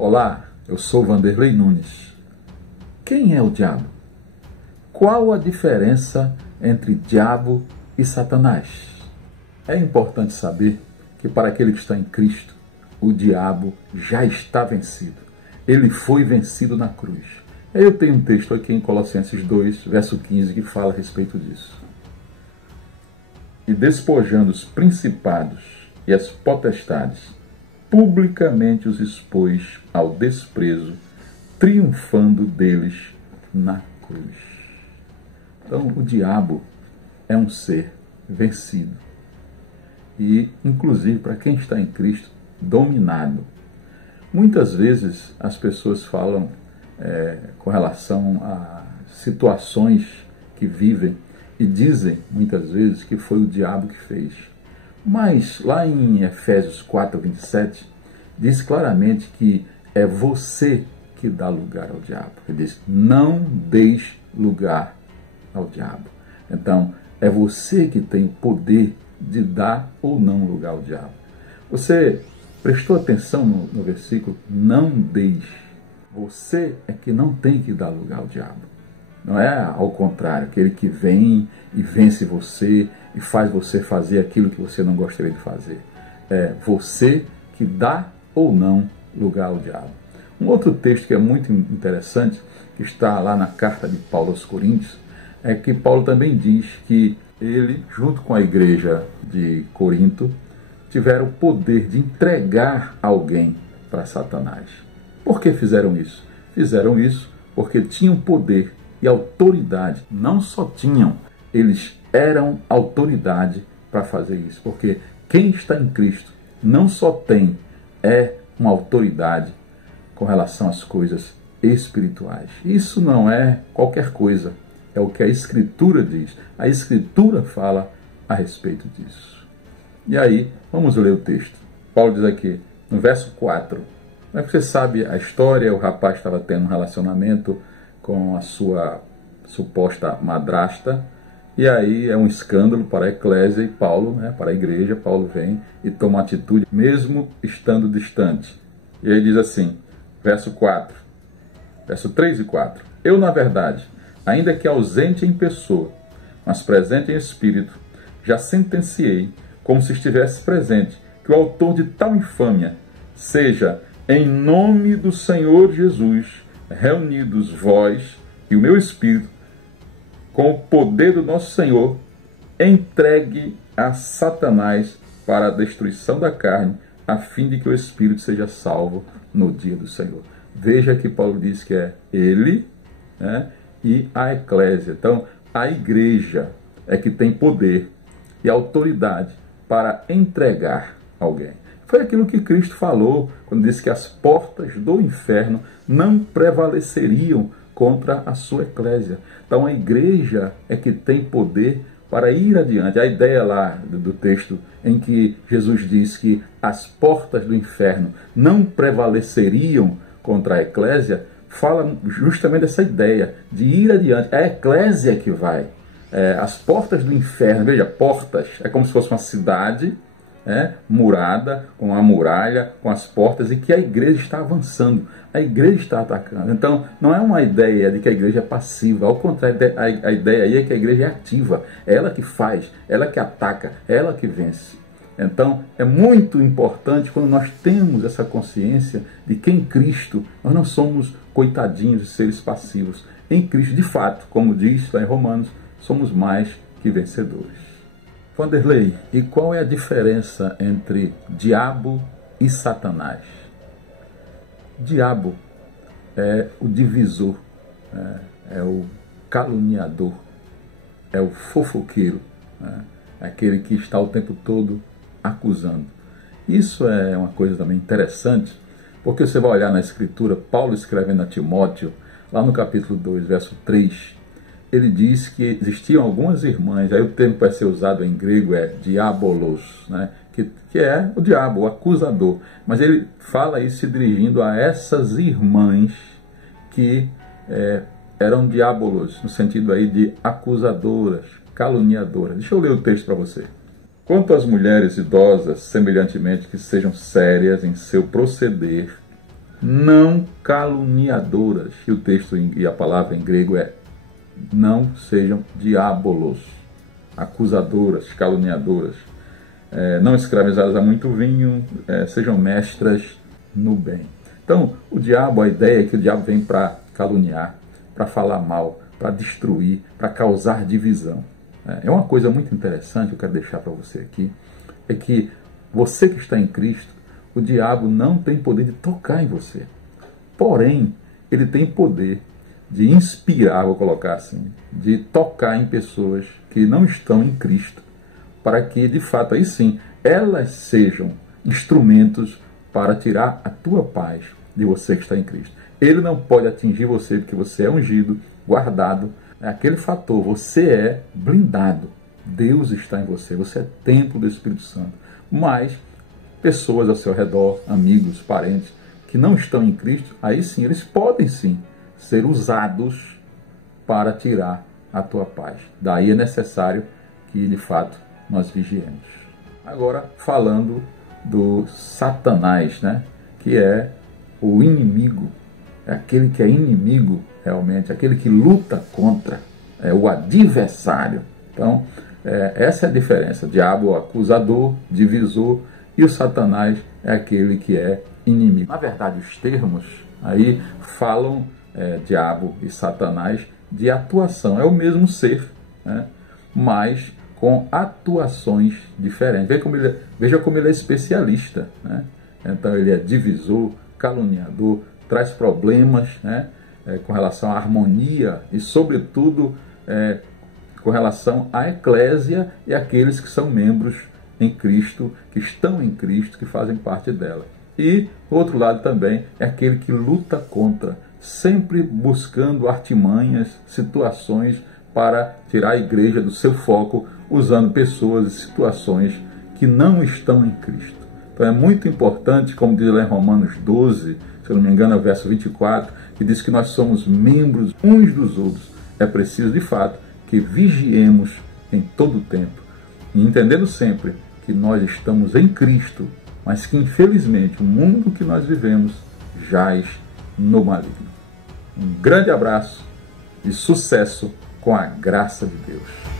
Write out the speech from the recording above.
Olá, eu sou Vanderlei Nunes. Quem é o diabo? Qual a diferença entre diabo e Satanás? É importante saber que para aquele que está em Cristo, o diabo já está vencido. Ele foi vencido na cruz. Eu tenho um texto aqui em Colossenses 2, verso 15, que fala a respeito disso. E despojando os principados e as potestades, publicamente os expôs ao desprezo, triunfando deles na cruz. Então, o diabo é um ser vencido. E, inclusive, para quem está em Cristo, dominado. Muitas vezes as pessoas falam com relação a situações que vivem e dizem, muitas vezes, que foi o diabo que fez. Mas, lá em Efésios 4, 27, diz claramente que é você que dá lugar ao diabo. Ele diz, não deis lugar ao diabo. Então, é você que tem o poder de dar ou não lugar ao diabo. Você prestou atenção no versículo? Não deis. Você é que não tem que dar lugar ao diabo. Não é ao contrário, aquele que vem e vence você e faz você fazer aquilo que você não gostaria de fazer. É você que dá ou não lugar ao diabo. Um outro texto que é muito interessante, que está lá na carta de Paulo aos Coríntios, é que Paulo também diz que ele, junto com a igreja de Corinto, tiveram o poder de entregar alguém para Satanás. Por que fizeram isso? Fizeram isso porque tinham poder e autoridade. Não só tinham, eles eram autoridade para fazer isso. Porque quem está em Cristo não só tem uma autoridade com relação às coisas espirituais. Isso não é qualquer coisa. É o que a Escritura diz. A Escritura fala a respeito disso. E aí, vamos ler o texto. Paulo diz aqui, no verso 4. Você sabe a história, o rapaz estava tendo um relacionamento com a sua suposta madrasta, e aí é um escândalo para a eclésia e Paulo, para a igreja, Paulo vem e toma atitude, mesmo estando distante. E aí diz assim, verso 3 e 4. Eu, na verdade, ainda que ausente em pessoa, mas presente em espírito, já sentenciei, como se estivesse presente, que o autor de tal infâmia seja, em nome do Senhor Jesus, reunidos vós e o meu espírito, com o poder do nosso Senhor, entregue a Satanás para a destruição da carne, a fim de que o espírito seja salvo no dia do Senhor. Veja que Paulo diz que é ele, e a eclésia. Então, a igreja é que tem poder e autoridade para entregar alguém. Foi aquilo que Cristo falou quando disse que as portas do inferno não prevaleceriam contra a sua eclésia. Então, a igreja é que tem poder para ir adiante. A ideia lá do texto em que Jesus diz que as portas do inferno não prevaleceriam contra a eclésia, fala justamente dessa ideia de ir adiante. É a eclésia que vai. As portas do inferno, veja, portas, é como se fosse uma cidade, murada, com a muralha, com as portas, e que a igreja está avançando, a igreja está atacando. Então, não é uma ideia de que a igreja é passiva, ao contrário, a ideia aí é que a igreja é ativa, é ela que faz, ela que ataca, é ela que vence. Então, é muito importante quando nós temos essa consciência de que em Cristo nós não somos coitadinhos de seres passivos. Em Cristo, de fato, como diz lá em Romanos, somos mais que vencedores. Vanderlei, e qual é a diferença entre diabo e Satanás? Diabo é o divisor, é o caluniador, é o fofoqueiro, é aquele que está o tempo todo acusando. Isso é uma coisa também interessante, porque você vai olhar na Escritura, Paulo escrevendo a Timóteo, lá no capítulo 2, verso 3, ele diz que existiam algumas irmãs, aí o termo que vai ser usado em grego é diabolos, que é o diabo, o acusador. Mas ele fala isso se dirigindo a essas irmãs que eram diabolos, no sentido aí de acusadoras, caluniadoras. Deixa eu ler o texto para você. Quanto às mulheres idosas, semelhantemente que sejam sérias em seu proceder, não caluniadoras. E o texto e a palavra em grego é não sejam diabolos, acusadoras, caluniadoras. Não escravizadas a muito vinho, sejam mestras no bem. Então, o diabo, a ideia é que o diabo vem para caluniar, para falar mal, para destruir, para causar divisão. É uma coisa muito interessante que eu quero deixar para você aqui, é que você que está em Cristo, o diabo não tem poder de tocar em você. Porém, ele tem poder de inspirar, vou colocar assim, de tocar em pessoas que não estão em Cristo, para que, de fato, aí sim, elas sejam instrumentos para tirar a tua paz de você que está em Cristo. Ele não pode atingir você porque você é ungido, guardado. É aquele fator, você é blindado. Deus está em você, você é templo do Espírito Santo. Mas pessoas ao seu redor, amigos, parentes, que não estão em Cristo, aí sim, eles podem sim ser usados para tirar a tua paz. Daí é necessário que, de fato, nós vigiemos. Agora, falando do Satanás, né? Que é o inimigo, é aquele que é inimigo realmente, aquele que luta contra, é o adversário. Então, essa é a diferença. O diabo é o acusador, divisor, e o Satanás é aquele que é inimigo. Na verdade, os termos aí falam diabo e Satanás de atuação. É o mesmo ser, né? Mas com atuações diferentes. Veja como ele é especialista, né? Então ele é divisor, caluniador, traz problemas, né? Com relação à harmonia e, sobretudo, com relação à eclésia e aqueles que são membros em Cristo, que estão em Cristo, que fazem parte dela. E, por outro lado, também é aquele que luta contra, sempre buscando artimanhas, situações para tirar a igreja do seu foco, usando pessoas e situações que não estão em Cristo. Então é muito importante, como diz lá em Romanos 12, se eu não me engano, é o verso 24, que diz que nós somos membros uns dos outros. É preciso, de fato, que vigiemos em todo o tempo, e entendendo sempre que nós estamos em Cristo, mas que, infelizmente, o mundo que nós vivemos jaz no maligno. Um grande abraço e sucesso com a graça de Deus.